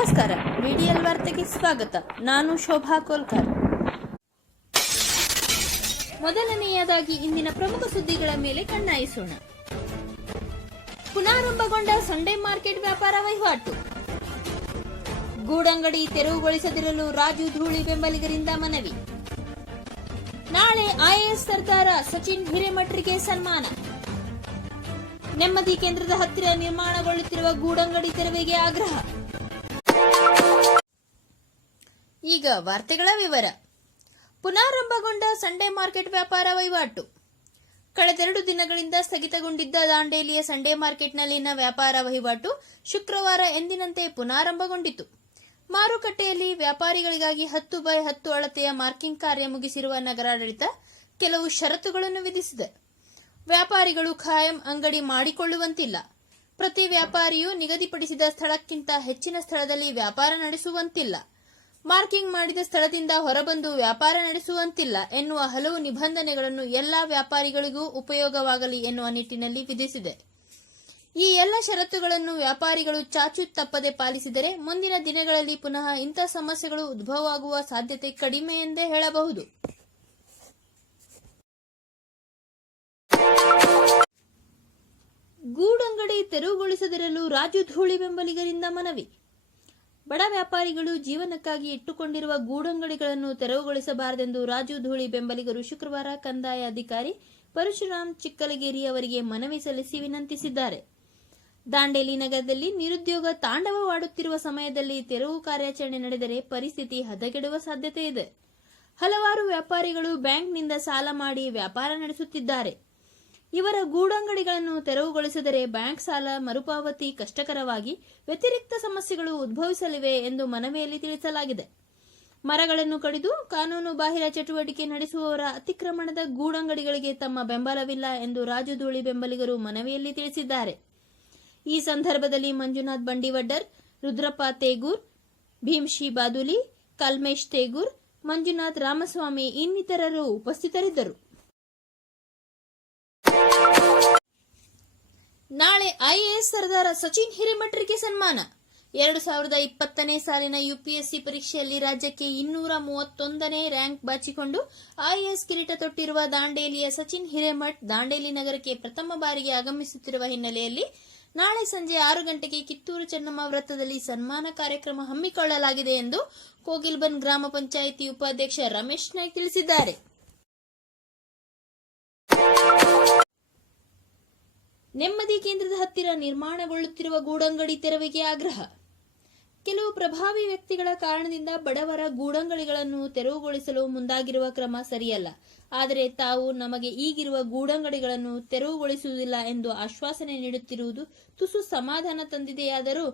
ನಮಸ್ಕಾರ. ವಿಡಿಎಲ್ ವಾರ್ತೆಗೆ ಸ್ವಾಗತ. ನಾನು ಶೋಭಾ ಕೋಲ್ಕರ್. ಮೊದಲನೆಯದಾಗಿ ಇಂದಿನ ಪ್ರಮುಖ ಸುದ್ದಿಗಳ ಮೇಲೆ ಕಣ್ಣಾಯಿಸೋಣ. ಪುನಾರಂಭಗೊಂಡ ಸಂಡೇ ಮಾರ್ಕೆಟ್ ವ್ಯಾಪಾರ ವಹಿವಾಟು. ಗೂಡಂಗಡಿ ತೆರವುಗೊಳಿಸದಿರಲು ರಾಜು ಧೂಳಿ ಬೆಂಬಲಿಗರಿಂದ ಮನವಿ. ನಾಳೆ ಐಎಎಸ್ ಸರ್ದಾರ ಸಚಿನ್ ಹಿರೇಮಠರಿಗೆ ಸನ್ಮಾನ. ನೆಮ್ಮದಿ ಕೇಂದ್ರದ ಹತ್ತಿರ ನಿರ್ಮಾಣಗೊಳ್ಳುತ್ತಿರುವ ಗೂಡಂಗಡಿ ತೆರವಿಗೆ ಆಗ್ರಹ. ಈಗ ವಾರ್ತೆಗಳ ವಿವರ. ಪುನಾರಂಭಗೊಂಡ ಸಂಡೇ ಮಾರ್ಕೆಟ್ ವ್ಯಾಪಾರ ವಹಿವಾಟು. ಕಳೆದೆರಡು ದಿನಗಳಿಂದ ಸ್ಥಗಿತಗೊಂಡಿದ್ದ ದಾಂಡೇಲಿಯ ಸಂಡೇ ಮಾರ್ಕೆಟ್ನಲ್ಲಿನ ವ್ಯಾಪಾರ ವಹಿವಾಟು ಶುಕ್ರವಾರ ಎಂದಿನಂತೆ ಪುನಾರಂಭಗೊಂಡಿತು. ಮಾರುಕಟ್ಟೆಯಲ್ಲಿ ವ್ಯಾಪಾರಿಗಳಿಗಾಗಿ ಹತ್ತು ಬೈ ಹತ್ತು ಅಳತೆಯ ಮಾರ್ಕಿಂಗ್ ಕಾರ್ಯ ಮುಗಿಸಿರುವ ನಗರಾಡಳಿತ ಕೆಲವು ಷರತ್ತುಗಳನ್ನು ವಿಧಿಸಿದೆ. ವ್ಯಾಪಾರಿಗಳು ಖಾಯಂ ಅಂಗಡಿ ಮಾಡಿಕೊಳ್ಳುವಂತಿಲ್ಲ. ಪ್ರತಿ ವ್ಯಾಪಾರಿಯು ನಿಗದಿಪಡಿಸಿದ ಸ್ಥಳಕ್ಕಿಂತ ಹೆಚ್ಚಿನ ಸ್ಥಳದಲ್ಲಿ ವ್ಯಾಪಾರ ನಡೆಸುವಂತಿಲ್ಲ. ಮಾರ್ಕಿಂಗ್ ಮಾಡಿದ ಸ್ಥಳದಿಂದ ಹೊರಬಂದು ವ್ಯಾಪಾರ ನಡೆಸುವಂತಿಲ್ಲ ಎನ್ನುವ ಹಲವು ನಿಬಂಧನೆಗಳನ್ನು ಎಲ್ಲಾ ವ್ಯಾಪಾರಿಗಳಿಗೂ ಉಪಯೋಗವಾಗಲಿ ಎನ್ನುವ ನಿಟ್ಟಿನಲ್ಲಿ ವಿಧಿಸಿದೆ. ಈ ಎಲ್ಲ ಷರತ್ತುಗಳನ್ನು ವ್ಯಾಪಾರಿಗಳು ಚಾಚು ತಪ್ಪದೆ ಪಾಲಿಸಿದರೆ ಮುಂದಿನ ದಿನಗಳಲ್ಲಿ ಪುನಃ ಇಂಥ ಸಮಸ್ಯೆಗಳು ಉದ್ಭವವಾಗುವ ಸಾಧ್ಯತೆ ಕಡಿಮೆ ಎಂದೇ ಹೇಳಬಹುದು. ಗೂಡಂಗಡಿ ತೆರವುಗೊಳಿಸದಿರಲು ರಾಜು ಧೂಳಿ ಬೆಂಬಲಿಗರಿಂದ ಮನವಿ. ಬಡ ವ್ಯಾಪಾರಿಗಳು ಜೀವನಕ್ಕಾಗಿ ಇಟ್ಟುಕೊಂಡಿರುವ ಗೂಡಂಗಡಿಗಳನ್ನು ತೆರವುಗೊಳಿಸಬಾರದೆಂದು ರಾಜು ಧೂಳಿ ಬೆಂಬಲಿಗರು ಶುಕ್ರವಾರ ಕಂದಾಯ ಅಧಿಕಾರಿ ಪರಶುರಾಮ್ ಚಿಕ್ಕಲಗೇರಿ ಅವರಿಗೆ ಮನವಿ ಸಲ್ಲಿಸಿ ವಿನಂತಿಸಿದ್ದಾರೆ. ದಾಂಡೇಲಿ ನಗರದಲ್ಲಿ ನಿರುದ್ಯೋಗ ತಾಂಡವವಾಡುತ್ತಿರುವ ಸಮಯದಲ್ಲಿ ತೆರವು ಕಾರ್ಯಾಚರಣೆ ನಡೆದರೆ ಪರಿಸ್ಥಿತಿ ಹದಗೆಡುವ ಸಾಧ್ಯತೆ ಇದೆ. ಹಲವಾರು ವ್ಯಾಪಾರಿಗಳು ಬ್ಯಾಂಕ್ನಿಂದ ಸಾಲ ಮಾಡಿ ವ್ಯಾಪಾರ ನಡೆಸುತ್ತಿದ್ದಾರೆ. ಇವರ ಗೂಡಂಗಡಿಗಳನ್ನು ತೆರವುಗೊಳಿಸಿದರೆ ಬ್ಯಾಂಕ್ ಸಾಲ ಮರುಪಾವತಿ ಕಷ್ಟಕರವಾಗಿ ವ್ಯತಿರಿಕ್ತ ಸಮಸ್ಯೆಗಳು ಉದ್ಭವಿಸಲಿವೆ ಎಂದು ಮನವಿಯಲ್ಲಿ ತಿಳಿಸಲಾಗಿದೆ. ಮರಗಳನ್ನು ಕಡಿದು ಕಾನೂನು ಬಾಹಿರ ಚಟುವಟಿಕೆ ನಡೆಸುವವರ ಅತಿಕ್ರಮಣದ ಗೂಡಂಗಡಿಗಳಿಗೆ ತಮ್ಮ ಬೆಂಬಲವಿಲ್ಲ ಎಂದು ರಾಜು ಧೂಳಿ ಬೆಂಬಲಿಗರು ಮನವಿಯಲ್ಲಿ ತಿಳಿಸಿದ್ದಾರೆ. ಈ ಸಂದರ್ಭದಲ್ಲಿ ಮಂಜುನಾಥ್ ಬಂಡಿವಡ್ಡರ್, ರುದ್ರಪ್ಪ ತೇಗೂರ್, ಭೀಮ್ಶಿ ಬಾದುಲಿ, ಕಲ್ಮೇಶ್ ತೇಗೂರ್, ಮಂಜುನಾಥ್ ರಾಮಸ್ವಾಮಿ ಇನ್ನಿತರರು ಉಪಸ್ಥಿತರಿದ್ದರು. ನಾಳೆ ಐಎಎಸ್ ಸರ್ದಾರ ಸಚಿನ್ ಹಿರೇಮಠರಿಗೆ ಸನ್ಮಾನ. ಎರಡು ಸಾವಿರದ ಇಪ್ಪತ್ತನೇ ಸಾಲಿನ ಯುಪಿಎಸ್ಸಿ ಪರೀಕ್ಷೆಯಲ್ಲಿ ರಾಜ್ಯಕ್ಕೆ ಇನ್ನೂರ ಮೂವತ್ತೊಂದನೇ ರ್ಯಾಂಕ್ ಬಾಚಿಕೊಂಡು ಐಎಎಸ್ ಕಿರೀಟ ತೊಟ್ಟಿರುವ ದಾಂಡೇಲಿಯ ಸಚಿನ್ ಹಿರೇಮಠ್ ದಾಂಡೇಲಿ ನಗರಕ್ಕೆ ಪ್ರಥಮ ಬಾರಿಗೆ ಆಗಮಿಸುತ್ತಿರುವ ಹಿನ್ನೆಲೆಯಲ್ಲಿ ನಾಳೆ ಸಂಜೆ ಆರು ಗಂಟೆಗೆ ಕಿತ್ತೂರು ಚೆನ್ನಮ್ಮ ವೃತ್ತದಲ್ಲಿ ಸನ್ಮಾನ ಕಾರ್ಯಕ್ರಮ ಹಮ್ಮಿಕೊಳ್ಳಲಾಗಿದೆ ಎಂದು ಕೋಗಿಲ್ಬನ್ ಗ್ರಾಮ ಪಂಚಾಯಿತಿ ಉಪಾಧ್ಯಕ್ಷ ರಮೇಶ್ ನಾಯ್ಕ್ ತಿಳಿಸಿದ್ದಾರೆ. ನೆಮ್ಮದಿ ಕೇಂದ್ರದ ಹತ್ತಿರ ನಿರ್ಮಾಣಗೊಳ್ಳುತ್ತಿರುವ ಗೂಡಂಗಡಿ ತೆರವಿಗೆ ಆಗ್ರಹ. ಕೆಲವು ಪ್ರಭಾವಿ ವ್ಯಕ್ತಿಗಳ ಕಾರಣದಿಂದ ಬಡವರ ಗೂಡಂಗಡಿಗಳನ್ನು ತೆರವುಗೊಳಿಸಲು ಮುಂದಾಗಿರುವ ಕ್ರಮ ಸರಿಯಲ್ಲ. ಆದರೆ ತಾವು ನಮಗೆ ಈಗಿರುವ ಗೂಡಂಗಡಿಗಳನ್ನು ತೆರವುಗೊಳಿಸುವುದಿಲ್ಲ ಎಂದು ಆಶ್ವಾಸನೆ ನೀಡುತ್ತಿರುವುದು ತುಸು ಸಮಾಧಾನ ತಂದಿದೆಯಾದರೂ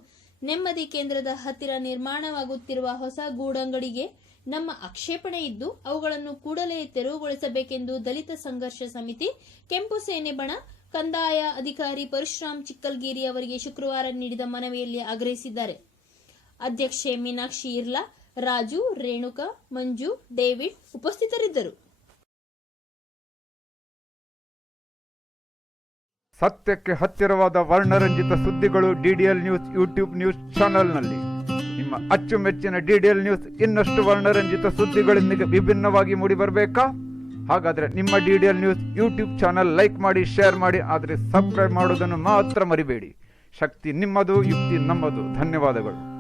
ನೆಮ್ಮದಿ ಕೇಂದ್ರದ ಹತ್ತಿರ ನಿರ್ಮಾಣವಾಗುತ್ತಿರುವ ಹೊಸ ಗೂಡಂಗಡಿಗೆ ನಮ್ಮ ಆಕ್ಷೇಪಣೆ ಇದ್ದು ಅವುಗಳನ್ನು ಕೂಡಲೇ ತೆರವುಗೊಳಿಸಬೇಕೆಂದು ದಲಿತ ಸಂಘರ್ಷ ಸಮಿತಿ, ಕೆಂಪು ಸೇನೆ ಬಣ ಕಂದಾಯ ಅಧಿಕಾರಿ ಪರಶುರಾಮ್ ಚಿಕ್ಕಲ್ಗೇರಿ ಅವರಿಗೆ ಶುಕ್ರವಾರ ನೀಡಿದ ಮನವಿಯಲ್ಲಿ ಆಗ್ರಹಿಸಿದ್ದಾರೆ. ಅಧ್ಯಕ್ಷೆ ಮೀನಾಕ್ಷಿ ಇರ್ಲಾ, ರಾಜು, ರೇಣುಕಾ, ಮಂಜು, ಡೇವಿಡ್ ಉಪಸ್ಥಿತರಿದ್ದರು. ಸತ್ಯಕ್ಕೆ ಹತ್ತಿರವಾದ ವರ್ಣರಂಜಿತ ಸುದ್ದಿಗಳು ಡಿಡಿಎಲ್ ನ್ಯೂಸ್, ಯೂಟ್ಯೂಬ್ ನ್ಯೂಸ್ ಚಾನೆಲ್ನಲ್ಲಿ. ನಿಮ್ಮ ಅಚ್ಚುಮೆಚ್ಚಿನ ಡಿಡಿಎಲ್ ನ್ಯೂಸ್ ಇನ್ನಷ್ಟು ವರ್ಣರಂಜಿತ ಸುದ್ದಿಗಳೊಂದಿಗೆ ವಿಭಿನ್ನವಾಗಿ ಮೂಡಿಬರಬೇಕಾ? ಹಾಗಾದ್ರೆ ನಿಮ್ಮ D D L news YouTube channel like ಮಾಡಿ, ಶೇರ್ ಮಾಡಿ, ಆದರೆ ಸಬ್ಸ್ಕ್ರೈಬ್ ಮಾಡೋದನ್ನು ಮಾತ್ರ ಮರಿಬೇಡಿ. ಶಕ್ತಿ ನಿಮ್ಮದು, ಯುಕ್ತಿ ನಮ್ಮದು. ಧನ್ಯವಾದಗಳು.